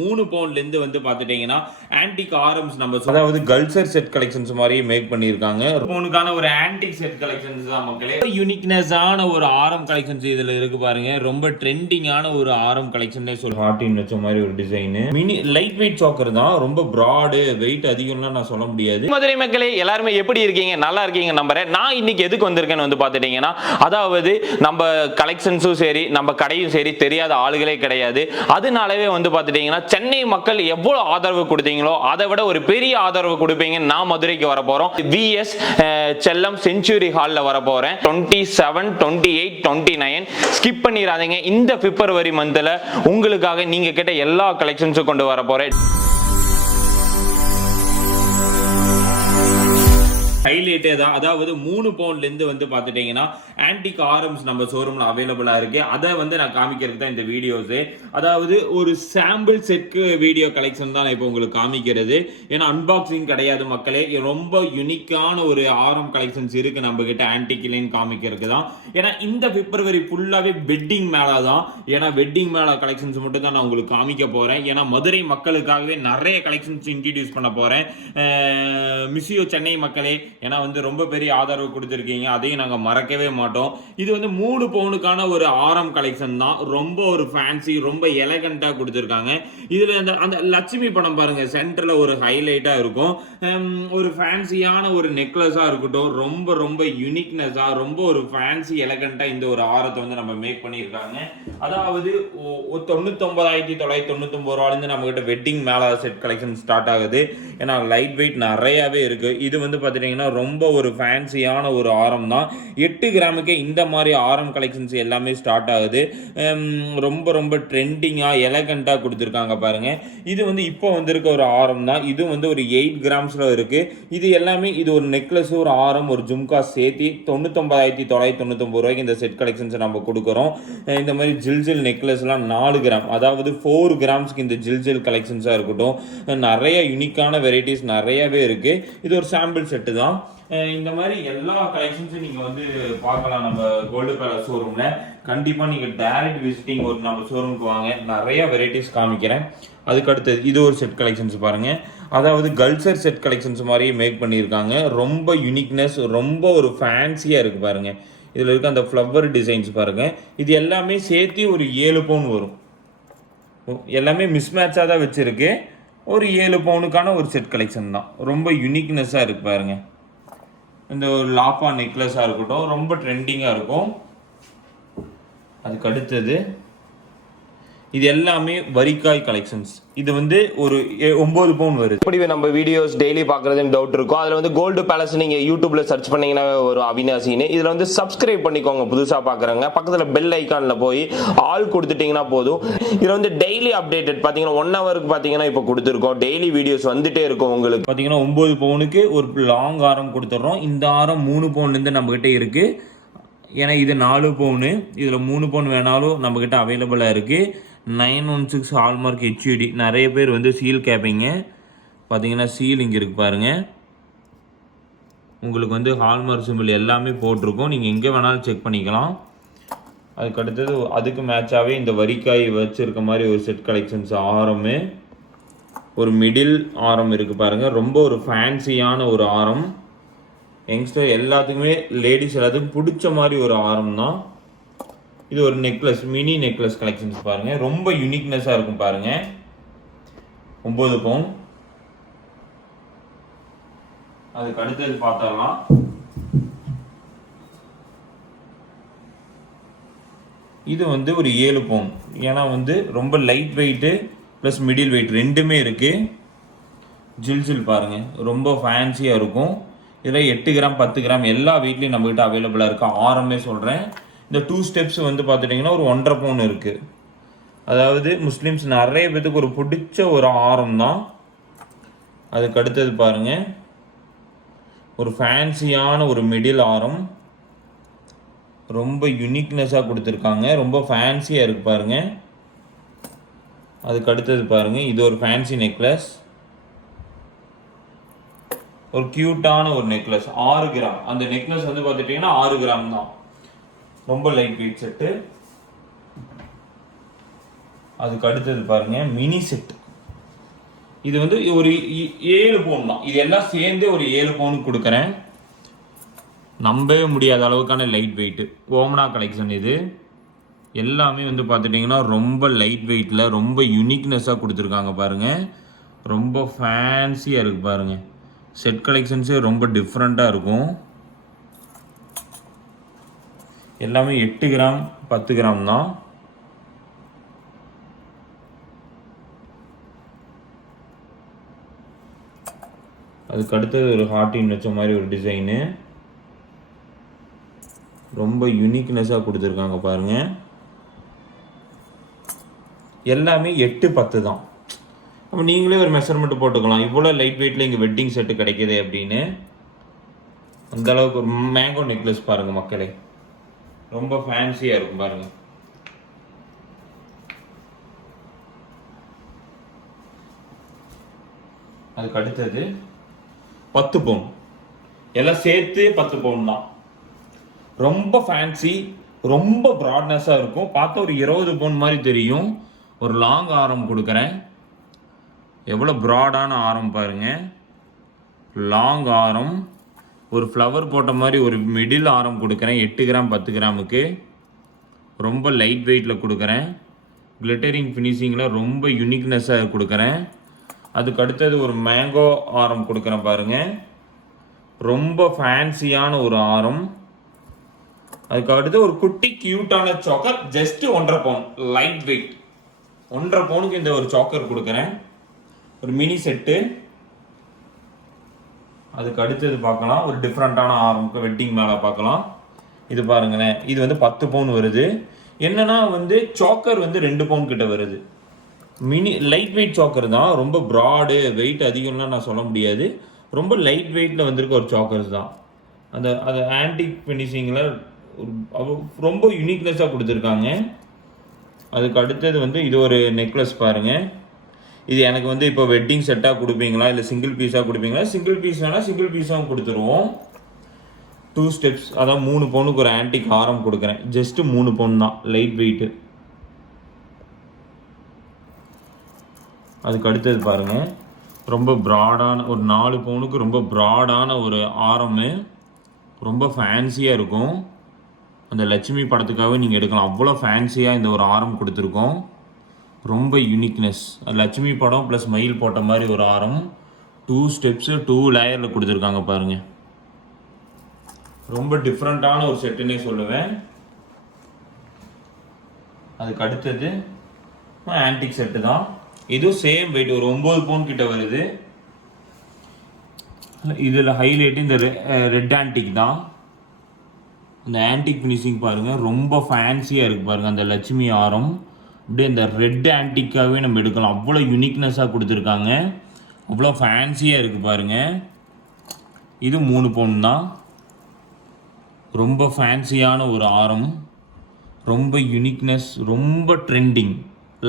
3 பவுண்ட்ல இருந்து வந்து பாத்துட்டீங்கன்னா ஆன்டிக் ஆரம்ஸ் நம்ம அதாவது கல்ச்சர் செட் கலெக்ஷன்ஸ் மாதிரி மேக் பண்ணிருக்காங்க. பவுனுக்கான ஒரு ஆன்டிக் செட் கலெக்ஷன்ஸ் தான் மக்களே. யூனிக்னஸான ஒரு ஆரம் கலெக்ஷன்ஸ் இதுல இருக்கு பாருங்க. ரொம்ப ட்ரெண்டிங்கான ஒரு ஆரம் கலெக்ஷனே சொல்ல ஹார்டின் வச்ச மாதிரி ஒரு design. Mini light weight soccer தான். ரொம்ப பிராட் வெயிட் அதிகம்லாம் நான் சொல்ல முடியாது. மதுரை மக்களே எல்லாரும் எப்படி இருக்கீங்க? நல்லா இருக்கீங்க நம்புறேன். நான் இன்னைக்கு எதுக்கு வந்திருக்கேன்னு வந்து பாத்துட்டீங்கன்னா, அதாவது நம்ம கலெக்ஷன்ஸும் சரி நம்ம கடையும் சரி தெரியாத ஆளுகளே கிடையாது. அதனாலவே வந்து பாத்துட்டீங்கன்னா சென்னை மக்கள் எவ்வளவு ஆதரவு கொடுத்தீங்களோ அதை விட ஒரு பெரிய ஆதரவு கொடுப்பீங்க. நான் மதுரைக்கு வர போறோம். VS செல்லம் செஞ்சுரி ஹால்ல வர போறேன். 27, 28, 29 ஸ்கிப் பண்ணிராதீங்க. இந்த பிப்ரவரி மந்த்ல உங்களுக்காக நீங்க கேட்ட எல்லா கலெக்ஷன்ஸும் கொண்டு வர போறேன். ஹைலைட்டே தான். அதாவது 3 பவுண்ட்ல இருந்து வந்து பாத்துட்டீங்கன்னா ஆன்டிக் ஆரம்ஸ் நம்ம ஷோரூம்ல அவைலபிளா இருக்கு. அதை வந்து நான் காமிக்கிறது தான் இந்த வீடியோஸ். அதாவது ஒரு சாம்பிள் செட்க்கு வீடியோ கலெக்ஷன் தான் நான் இப்போ உங்களுக்கு காமிக்கிறது. ஏன்னா அன்பாக்சிங் கிடையாது மக்களே. ரொம்ப யூனிக்கான ஒரு ஆரம் கலெக்ஷன்ஸ் இருக்கு நம்ம கிட்ட ஆன்டிக் லைன் காமிக்கிறது தான். ஏன்னா இந்த பிப்ரவரி ஃபுல்லாவே வெட்டிங் மேளா தான். ஏன்னா வெட்டிங் மேளா கலெக்ஷன்ஸ் மட்டும் தான் நான் உங்களுக்கு காமிக்க போறேன். ஏன்னா மதுரை மக்களுக்காகவே நிறைய கலெக்ஷன்ஸ் இன்ட்ரடியூஸ் பண்ண போறேன். மிஸ்யூ சென்னை மக்களே, ஏன்னா வந்து ரொம்ப பெரிய ஆதரவு கொடுத்துருக்கீங்க. அதையும் நாங்கள் மறக்கவே மாட்டோம். இது வந்து 3 பவுனுக்கான ஒரு ஆரம் கலெக்ஷன் தான். ரொம்ப ஒரு ஃபேன்சி, ரொம்ப எலகண்டா கொடுத்துருக்காங்க. இதுல அந்த லட்சுமி படம் பாருங்க, சென்டர்ல ஒரு ஹைலைட்டா இருக்கும். ஒரு ஃபேன்சியான ஒரு நெக்லஸா இருக்கட்டும், ரொம்ப ரொம்ப யூனிக்னஸா, ரொம்ப ஒரு ஃபேன்சி எலகண்டா இந்த ஒரு ஆரத்தை வந்து நம்ம மேக் பண்ணியிருக்காங்க. அதாவது 99,999 ரூபாயிலிருந்து நம்ம கிட்ட வெட்டிங் மேல செட் கலெக்ஷன் ஸ்டார்ட் ஆகுது. ஏன்னா லைட் வெயிட் நிறையவே இருக்கு. இது வந்து பாத்தீங்கன்னா ரொம்ப ஒரு ஃபேன்சியான ஒரு ஆரம் தான். 8 கிராமுக்கே இந்த மாதிரி ஆரம் கலெக்ஷன்ஸ் எல்லாமே ஸ்டார்ட் ஆகுது. ரொம்ப ரொம்ப ட்ரெண்டிங்கா எலகண்டா கொடுத்துருக்காங்க பாருங்க. இது வந்து இப்போ வந்திருக்க ஒரு ஆரம் தான். இது வந்து ஒரு 8 கிராம்ஸ்ல இருக்கு. இது எல்லாமே இது ஒரு நெக்லஸ், ஒரு ஆரம், ஒரு ஜும்கா சேர்த்து 99,999 ரூபாய்க்கு இந்த செட் கலெக்ஷன்ஸ் நம்ம கொடுக்குறோம். இந்த மாதிரி ஜில்ஜில் நெக்லஸ்லாம் 4 கிராம், அதாவது 4 கிராம்ஸ்க்கு இந்த ஜில்ஜில் கலெக்ஷன்ஸாக இருக்கட்டும். நிறைய யூனிக்கான வெரைட்டிஸ் நிறையவே இருக்கு. இது ஒரு சாம்பிள் செட்டு தான். இந்த மாதிரி எல்லா கலெக்ஷன்ஸும் நீங்க வந்து பார்க்கலாம் நம்ம கோல்டு பேலஸ் ஷோரூம்ல. கண்டிப்பா நீங்க டைரக்ட் விசிட்டிங் ஒரு நம்ம ஷோரூமுக்கு வாங்க, நிறைய வெரைட்டிஸ் காமிக்கிறேன். அதுக்கு அடுத்தது இது ஒரு செட் கலெக்ஷன்ஸ் பாருங்க. அதாவது கல்ச்சர் செட் கலெக்ஷன்ஸ் மாதிரி மேக் பண்ணியிருக்காங்க. ரொம்ப யூனிக்னஸ், ரொம்ப ஒரு ஃபேன்சியா இருக்கு பாருங்க. இதுல இருக்க அந்த ஃப்ளவர் டிசைன்ஸ் பாருங்க. இது எல்லாமே சேர்த்து ஒரு 7 பவுன் வரும். எல்லாமே மிஸ்மேட்சா தான் வச்சிருக்கு. ஒரு 7 பவுனுக்கான ஒரு செட் கலெக்ஷன் தான். ரொம்ப யூனிக்னஸா இருக்கு பாருங்க. இந்த ஒரு லாப்பா நெக்லஸா இருக்கட்டும், ரொம்ப ட்ரெண்டிங்கா இருக்கும். அதுக்கு அடுத்தது இது எல்லாமே வரிக்காய் கலெக்ஷன்ஸ். இது வந்து ஒரு 9 பவுன் வருது. இப்படி நம்ம வீடியோஸ் டெய்லி பார்க்கறதுன்னு டவுட் இருக்கும். அதில் வந்து கோல்டு பேலஸ் நீங்கள் யூடியூப்ல சர்ச் பண்ணீங்கன்னா ஒரு அவினாசின்னு இதில் வந்து சப்ஸ்கிரைப் பண்ணிக்கோங்க. புதுசாக பார்க்குறவங்க பக்கத்தில் பெல் ஐக்கானில் போய் ஆல் கொடுத்துட்டீங்கன்னா போதும். இதில் வந்து டெய்லி அப்டேட்டட் பார்த்தீங்கன்னா 1 ஹவருக்கு பார்த்தீங்கன்னா இப்போ கொடுத்துருக்கோம். டெய்லி வீடியோஸ் வந்துட்டே இருக்கும். உங்களுக்கு பார்த்தீங்கன்னா 9 பவுனுக்கு ஒரு லாங் ஆரம் கொடுத்துட்றோம். இந்த ஆரம் 3 பவுன்லேருந்து நம்மகிட்ட இருக்கு. ஏன்னா இது 4 பவுனு, இதில் 3 பவுன் வேணாலும் நம்மகிட்ட அவைலபிளாக இருக்குது. 916 ஹால்மார்க் HUD. நிறைய பேர் வந்து சீல் கேட்பீங்க. பார்த்தீங்கன்னா சீல் இங்கே இருக்குது பாருங்கள். உங்களுக்கு வந்து ஹால்மார்க் சிம்பிள் எல்லாமே போட்டிருக்கோம். நீங்கள் எங்கே வேணாலும் செக் பண்ணிக்கலாம். அதுக்கு அடுத்தது அதுக்கு மேட்சாகவே இந்த வரிக்காய் வச்சுருக்க மாதிரி ஒரு செட் கலெக்ஷன்ஸ் ஆரமே, ஒரு மிடில் ஆரம் இருக்குது பாருங்கள். ரொம்ப ஒரு ஃபேன்சியான ஒரு ஆரம். யங்ஸ்டர் எல்லாத்துக்குமே, லேடிஸ் எல்லாத்துக்கும் பிடிச்ச மாதிரி ஒரு ஆரம் தான். இது ஒரு நெக்லஸ், மினி நெக்லஸ் கலெக்ஷன்ஸ் பாருங்க. ரொம்ப யூனிக்னஸா இருக்கும் பாருங்க. 9 பவுன். அதுக்கு அடுத்தது பார்த்தலாம். இது வந்து ஒரு 7 பவுன். ஏன்னா வந்து ரொம்ப light weight plus middle weight ரெண்டுமே இருக்கு. ஜில்ஜில் பாருங்க, ரொம்ப ஃபேன்சியா இருக்கும். இதில் 8 கிராம் 10 கிராம் எல்லா வெயிட்லையும் நம்மகிட்ட அவைலபிளாக இருக்கு. ஆரமே சொல்கிறேன். இந்த 2 ஸ்டெப்ஸ் வந்து பார்த்துட்டிங்கன்னா ஒரு 1.5 பவுன் இருக்குது. அதாவது முஸ்லீம்ஸ் நிறைய பேத்துக்கு ஒரு பிடிச்ச ஒரு ஆரம் தான். அதுக்கு அடுத்தது பாருங்க, ஒரு ஃபேன்சியான ஒரு மிடில் ஆரம். ரொம்ப யூனிக்னஸாக கொடுத்துருக்காங்க. ரொம்ப ஃபேன்சியாக இருக்கு பாருங்க. அதுக்கு அடுத்தது பாருங்க, இது ஒரு ஃபேன்சி நெக்லஸ். ஒரு கியூட்டான ஒரு நெக்லஸ் 6 கிராம். அந்த நெக்லஸ் வந்து பார்த்துட்டிங்கன்னா 6 கிராம் தான். ரொம்ப லைட் வெயிட் செட்டு. அதுக்கு அடுத்தது பாருங்க மினி செட். இது வந்து ஒரு 7 பவுன் தான். இது எல்லாம் சேர்ந்து ஒரு 7 பவுனுக்கு கொடுக்குறேன். நம்பவே முடியாத அளவுக்கான லைட் வெயிட் ஓம்னா கலெக்ஷன். இது எல்லாமே வந்து பார்த்துட்டிங்கன்னா ரொம்ப லைட் வெயிட்டில் ரொம்ப யூனிக்னஸாக கொடுத்துருக்காங்க பாருங்கள். ரொம்ப ஃபேன்சியாக இருக்குது பாருங்கள். செட் கலெக்ஷன்ஸே ரொம்ப டிஃப்ரெண்ட்டாக இருக்கும். எல்லாமே 8 கிராம் 10 கிராம் தான். அதுக்கு அடுத்தது ஒரு ஹார்டின் வச்ச மாதிரி ஒரு டிசைனு. ரொம்ப யூனிக்னஸாக கொடுத்துருக்காங்க பாருங்கள். எல்லாமே 8 10 தான். அப்போ நீங்களே ஒரு மெஷர்மெண்ட் போட்டுக்கலாம். இவ்வளோ லைட் வெயிட்டில் இங்கே வெட்டிங் செட்டு கிடைக்கிது அப்படின்னு. அந்த அளவுக்கு ஒரு மேங்கோ நெக்லஸ் பாருங்கள் மக்களே. ரொம்ப ஃபேன்சியாக இருக்கும் பாருங்கள். அதுக்கு அடுத்தது 10 பவுன். எல்லாம் சேர்த்து 10 பவுன் தான். ரொம்ப ஃபேன்சி, ரொம்ப ப்ராட்னஸாக இருக்கும். பார்த்தா ஒரு 20 பவுன் மாதிரி தெரியும். ஒரு லாங் ஆரம் கொடுக்குறேன். எவ்வளோ ப்ராடான ஆரம் பாருங்கள். லாங் ஆரம், ஒரு ஃப்ளவர் போட்ட மாதிரி ஒரு மிடில் ஆரம் கொடுக்குறேன். 8 கிராம் 10 கிராமுக்கு. ரொம்ப லைட் வெயிட்டில் கொடுக்குறேன். கிளிட்டரிங் ஃபினிஷிங்கில் ரொம்ப யூனிக்னஸாக கொடுக்குறேன். அதுக்கு அடுத்தது ஒரு மேங்கோ ஆரம் கொடுக்குறேன் பாருங்கள். ரொம்ப ஃபேன்சியான ஒரு ஆரம். அதுக்கு அடுத்து ஒரு குட்டி கியூட்டான சாக்கர். ஜஸ்ட் 1.5 பவுன் லைட் வெயிட். 1.5 பவுனுக்கு இந்த ஒரு சாக்கர் கொடுக்குறேன். ஒரு மினி செட்டு. அதுக்கு அடுத்தது பார்க்கலாம். ஒரு டிஃப்ரெண்ட்டான ஆரம்புக்கு வெட்டிங் மேலே பார்க்கலாம். இது பாருங்களேன். இது வந்து 10 பவுன் வருது. என்னன்னா வந்து சாக்கர் வந்து 2 பவுன் கிட்ட வருது. மினி லைட் வெயிட் சாக்கர் தான். ரொம்ப ப்ராடு வெயிட் அதிகம்லாம் நான் சொல்ல முடியாது. ரொம்ப லைட் வெயிட்டில் வந்திருக்க ஒரு சாக்கர்ஸ் தான். அந்த ஆன்டிக் ஃபினிஷிங்கில் ரொம்ப யூனிக்னஸாக கொடுத்துருக்காங்க. அதுக்கு அடுத்தது வந்து இது ஒரு நெக்லஸ் பாருங்கள். இது எனக்கு வந்து இப்போ வெட்டிங் செட்டாக கொடுப்பீங்களா இல்லை சிங்கிள் பீஸாக கொடுப்பீங்களா? சிங்கிள் பீஸ் வேணால் சிங்கிள் பீஸாகவும் கொடுத்துருவோம். 2 ஸ்டெப்ஸ், அதான் 3 பவுனுக்கு ஒரு ஆன்டிக் ஆரம் கொடுக்குறேன். ஜஸ்ட்டு 3 பவுன் தான் லைட் வெயிட்டு. அதுக்கு அடுத்தது பாருங்கள். ரொம்ப ப்ராடான ஒரு 4 பவுனுக்கு ரொம்ப ப்ராடான ஒரு ஆரமு. ரொம்ப ஃபேன்சியாக இருக்கும். அந்த லட்சுமி படத்துக்காகவே நீங்கள் எடுக்கலாம். அவ்வளோ ஃபேன்சியாக இந்த ஒரு ஆரம் கொடுத்துருக்கோம். ரொம்ப யூனிக்னஸ். லட்சுமி படம் ப்ளஸ் மயில் போட்ட மாதிரி ஒரு ஆரம். 2 ஸ்டெப்ஸு 2 லேயரில் கொடுத்துருக்காங்க பாருங்கள். ரொம்ப டிஃப்ரெண்ட்டான ஒரு செட்டுன்னே சொல்லுவேன். அதுக்கு அடுத்தது ஆன்டிக் செட்டு தான். இதுவும் சேம் வெயிட். ஒரு 9 பவுன் கிட்ட வருது. இதில் ஹைலைட்டு இந்த ரெட் ஆன்டிக் தான். இந்த ஆன்டிக் ஃபினிஷிங் பாருங்கள். ரொம்ப ஃபேன்சியாக இருக்குது பாருங்கள். அந்த லட்சுமி ஆரம் அப்படியே இந்த ரெட் ஆன்டிக்காகவே நம்ம எடுக்கலாம். அவ்வளோ யூனிக்னஸாக கொடுத்துருக்காங்க. அவ்வளோ ஃபேன்சியாக இருக்குது பாருங்கள். இது 3 பவுன் தான். ரொம்ப ஃபேன்சியான ஒரு ஆரம். ரொம்ப யூனிக்னஸ், ரொம்ப ட்ரெண்டிங்,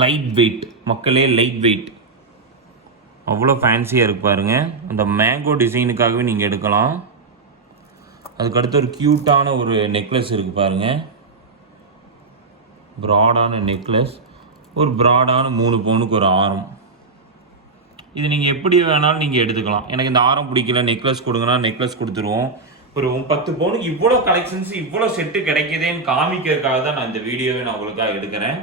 லைட் வெயிட் மக்களே. லைட் வெயிட் அவ்வளோ ஃபேன்சியாக இருக்கு பாருங்கள். அந்த மேங்கோ டிசைனுக்காகவே நீங்கள் எடுக்கலாம். அதுக்கடுத்து ஒரு க்யூட்டான ஒரு நெக்லஸ் இருக்குது பாருங்கள். ப்ராடான நெக்லஸ். ஒரு ப்ராடான 3 பவுனுக்கு ஒரு ஆரம். இது நீங்கள் எப்படி வேணாலும் நீங்கள் எடுத்துக்கலாம். எனக்கு இந்த ஆரம் பிடிக்கல, நெக்லஸ் கொடுங்கன்னா நெக்லஸ் கொடுத்துருவோம். ஒரு 10 பவுனுக்கு இவ்வளோ கலெக்ஷன்ஸ் இவ்வளோ செட்டு கிடைக்குதுன்னு காமிக்கிறதுக்காக தான் நான் இந்த வீடியோவை நான் உங்களுக்காக எடுக்கிறேன்.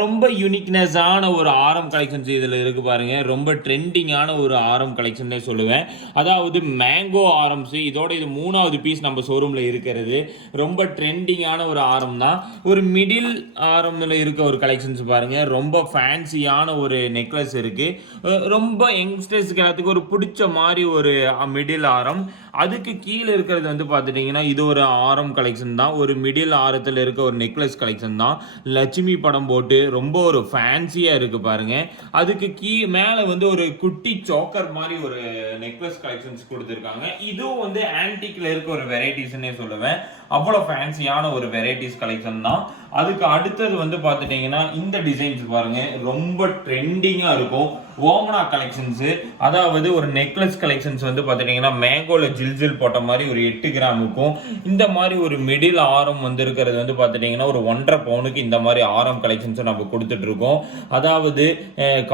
ரொம்ப யூனிக்னஸான ஒரு ஆரம் கலெக்ஷன்ஸ் இதில் இருக்குது பாருங்கள். ரொம்ப ட்ரெண்டிங்கான ஒரு ஆரம் கலெக்ஷன்னே சொல்லுவேன். அதாவது மேங்கோ ஆரம்ஸ். இதோட இது 3வது பீஸ் நம்ம ஷோரூமில் இருக்கிறது. ரொம்ப ட்ரெண்டிங்கான ஒரு ஆரம் தான். ஒரு மிடில் ஆரமில் இருக்க ஒரு கலெக்ஷன்ஸ் பாருங்கள். ரொம்ப ஃபேன்சியான ஒரு நெக்லஸ் இருக்குது. ரொம்ப யங்ஸ்டர்ஸ்க்கு எல்லாத்துக்கும் ஒரு பிடிச்ச மாதிரி ஒரு மிடில் ஆரம். அதுக்கு கீழே இருக்கிறது வந்து பார்த்துட்டிங்கன்னா இது ஒரு ஆரம் கலெக்ஷன் தான். ஒரு மிடில் ஆரத்தில் இருக்க ஒரு நெக்லஸ் கலெக்ஷன் தான். லட்சுமி படம் போட்டு ரொம்ப ஒரு ஃபேன்சியாக இருக்குது பாருங்கள். அதுக்கு மேலே வந்து ஒரு குட்டி சோக்கர் மாதிரி ஒரு நெக்லஸ் கலெக்ஷன்ஸ் கொடுத்துருக்காங்க. இதுவும் வந்து ஆன்டிக்கில் இருக்க ஒரு வெரைட்டிஸ்ன்னே சொல்லுவேன். அவ்வளோ ஃபேன்சியான ஒரு வெரைட்டிஸ் கலெக்ஷன் தான். அதுக்கு அடுத்தது வந்து பார்த்துட்டீங்கன்னா இந்த டிசைன்ஸ் பாருங்க, ரொம்ப ட்ரெண்டிங்காக இருக்கும். ஓமனா கலெக்ஷன்ஸு, அதாவது ஒரு நெக்லஸ் கலெக்ஷன்ஸ் வந்து பார்த்துட்டிங்கன்னா மேங்கோவில் ஜில் போட்ட மாதிரி ஒரு 8 கிராம் இருக்கும். இந்த மாதிரி ஒரு மிடில் ஆரம் வந்து இருக்கிறது வந்து பார்த்துட்டிங்கன்னா ஒரு 1.5 பவுனுக்கு இந்த மாதிரி ஆரம் கலெக்ஷன்ஸை நம்ம கொடுத்துட்ருக்கோம். அதாவது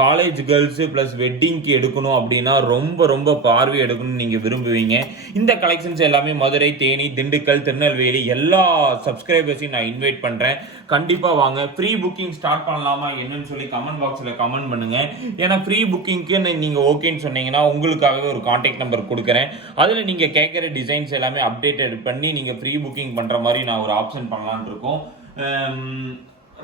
காலேஜ் கேர்ள்ஸு ப்ளஸ் வெட்டிங்க்கு எடுக்கணும் அப்படின்னா ரொம்ப ரொம்ப பார்வை எடுக்கணும்னு நீங்கள் விரும்புவீங்க. இந்த கலெக்ஷன்ஸ் எல்லாமே மதுரை, தேனி, திண்டுக்கல், திருநெல்வேலி எல்லா சப்ஸ்கிரைபர்ஸையும் நான் இன்வைட் பண்ணுறேன். கண்டிப்பாக வாங்க. ப்ரீ புக்கிங் ஸ்டார்ட் பண்ணலாமா என்னன்னு சொல்லி கமெண்ட் பாக்ஸில் கமெண்ட் பண்ணுங்கள். ஏன்னா ப்ரீ புக்கிங்க்கு நீங்கள் ஓகேன்னு சொன்னீங்கன்னா உங்களுக்காகவே ஒரு கான்டாக்ட் நம்பர் கொடுக்குறேன். அதில் நீங்கள் கேட்குற டிசைன்ஸ் எல்லாமே அப்டேட்டட் பண்ணி நீங்கள் ப்ரீ புக்கிங் பண்ணுற மாதிரி நான் ஒரு ஆப்ஷன் பண்ணலான்னு இருக்கோம்.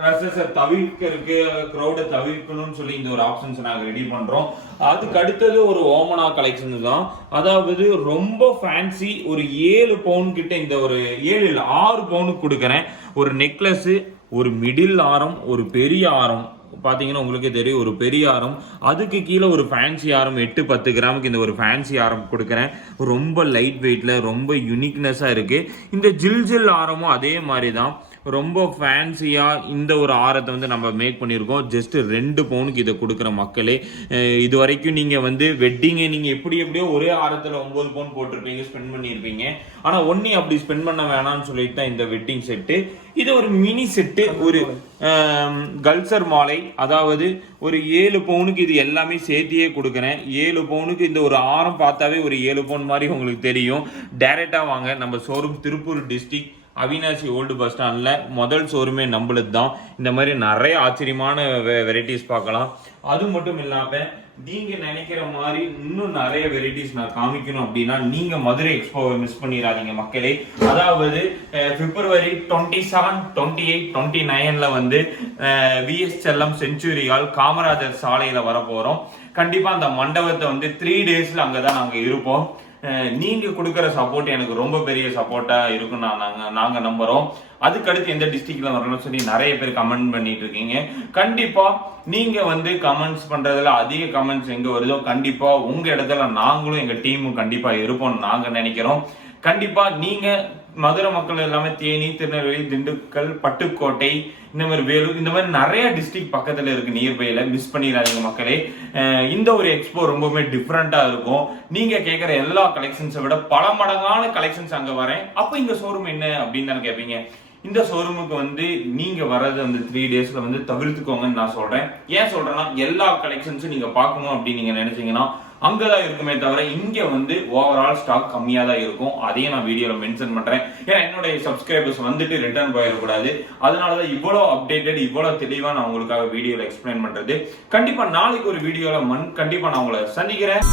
ரசஸை தவிர்க்கிறதுக்கு, க்ரௌடை தவிர்க்கணும்னு சொல்லி இந்த ஒரு ஆப்ஷன்ஸ் நாங்கள் ரெடி பண்ணுறோம். அதுக்கு அடுத்தது ஒரு ஓமனா கலெக்ஷன் தான். அதாவது ரொம்ப ஃபேன்சி, ஒரு 7 பவுன் கிட்ட, இந்த ஒரு 7 இல்லை 6 பவுனுக்கு கொடுக்குறேன். ஒரு நெக்லஸ்ஸு, ஒரு மிடில் ஆரம், ஒரு பெரிய ஆரம் பார்த்தீங்கன்னா உங்களுக்கே தெரியும், ஒரு பெரிய ஆரம், அதுக்கு கீழே ஒரு ஃபேன்சி ஆரம் 8-10 கிராமுக்கு இந்த ஒரு ஃபேன்சி ஆரம் கொடுக்குறேன். ரொம்ப லைட் வெயிட்டில் ரொம்ப யூனிக்னஸாக இருக்குது. இந்த ஜில் ஆரமும் அதே மாதிரி தான், ரொம்ப ஃபேன்சியாக இந்த ஒரு ஆரத்தை வந்து நம்ம மேக் பண்ணியிருக்கோம். ஜஸ்ட் 2 பவுனுக்கு இதை கொடுக்குற மக்களே. இது வரைக்கும் நீங்கள் வந்து வெட்டிங்கை நீங்கள் எப்படியோ ஒரே ஆரத்தில் 9 பவுன் போட்டிருப்பீங்க, ஸ்பெண்ட் பண்ணியிருப்பீங்க. ஆனால் ஒன்றே அப்படி ஸ்பெண்ட் பண்ண வேணாம்னு சொல்லிட்டு தான் இந்த வெட்டிங் செட்டு. இது ஒரு மினி செட்டு, ஒரு கல்சர் மாலை, அதாவது ஒரு 7 பவுனுக்கு இது எல்லாமே சேர்த்தியே கொடுக்குறேன். 7 பவுனுக்கு இந்த ஒரு ஆரம் பார்த்தாவே ஒரு 7 பவுன் மாதிரி உங்களுக்கு தெரியும். டைரெக்டாக வாங்க, நம்ம showroom Tiruppur district Avinashi old bus ஸ்டாண்டில் முதல் ஷோரூமே நம்மளுது தான். இந்த மாதிரி நிறைய ஆச்சரியமான வெரைட்டிஸ் பார்க்கலாம். அது மட்டும் இல்லாமல் நீங்கள் நினைக்கிற மாதிரி இன்னும் நிறைய வெரைட்டிஸ் நான் காமிக்கணும் அப்படின்னா நீங்கள் மதுரை எக்ஸ்போவை மிஸ் பண்ணிடாதீங்க மக்களே. அதாவது February 27, 28, 29 வந்து VS செல்லம் செஞ்சுரி ஹால் காமராஜர் சாலையில் வர போகிறோம். கண்டிப்பாக அந்த மண்டபத்தை வந்து 3 டேஸில் அங்கே தான் நாங்கள் இருப்போம். நீங்க கொடுக்குற சப்போர்ட் எனக்கு ரொம்ப பெரிய சப்போர்ட்டா இருக்கும் நாங்க நம்புறோம். அதுக்கடுத்து எந்த டிஸ்ட்ரிக்ட்ல வரணும்னு சொல்லி நிறைய பேர் கமெண்ட் பண்ணிட்டு இருக்கீங்க. கண்டிப்பா நீங்க வந்து கமெண்ட்ஸ் பண்றதுல அதிக கமெண்ட்ஸ் எங்க வருதோ கண்டிப்பா உங்க இடத்துல நாங்களும் எங்க டீமும் கண்டிப்பா இருப்போம்னு நாங்க நினைக்கிறோம். கண்டிப்பா நீங்க மதுரை மக்கள் எல்லாமே தேனி, திருநெல்வேலி, திண்டுக்கல், பட்டுக்கோட்டை, இந்த மாதிரி வேலூர், இந்த மாதிரி நிறைய டிஸ்ட்ரிக்ட் பக்கத்துல இருக்கு நியர்பைல. மிஸ் பண்ணிடாதீங்க மக்களே. இந்த ஒரு எக்ஸ்போ ரொம்பவுமே டிஃப்ரெண்டா இருக்கும். நீங்க கேட்கிற எல்லா கலெக்ஷன்ஸை விட பல மடங்கான கலெக்ஷன்ஸ் அங்க வரேன். அப்போ இந்த ஷோரூம் என்ன அப்படின்னு தானே கேட்பீங்க. இந்த ஷோரூமுக்கு வந்து நீங்க வர்றது வந்து 3 டேஸ்ல வந்து தவிர்த்துக்கோங்கன்னு நான் சொல்றேன். ஏன் சொல்றேன்னா எல்லா கலெக்ஷன்ஸும் நீங்க பார்க்கணும் அப்படின்னு நீங்க நினைச்சீங்கன்னா அங்கதான் இருக்குமே தவிர இங்க வந்து ஓவரால் ஸ்டாக் கம்மியா தான் இருக்கும். அதையும் நான் வீடியோல மென்ஷன் பண்றேன். ஏன்னா என்னுடைய சப்ஸ்கிரைபர்ஸ் வந்துட்டு ரிட்டர்ன் போயிடக்கூடாது. அதனாலதான் இவ்வளவு அப்டேட்டட், இவ்வளவு தெளிவா நான் உங்களுக்காக வீடியோல எக்ஸ்பிளைன் பண்றது. கண்டிப்பா நாளைக்கு ஒரு வீடியோல கண்டிப்பா நான் உங்களை சந்திக்கிறேன்.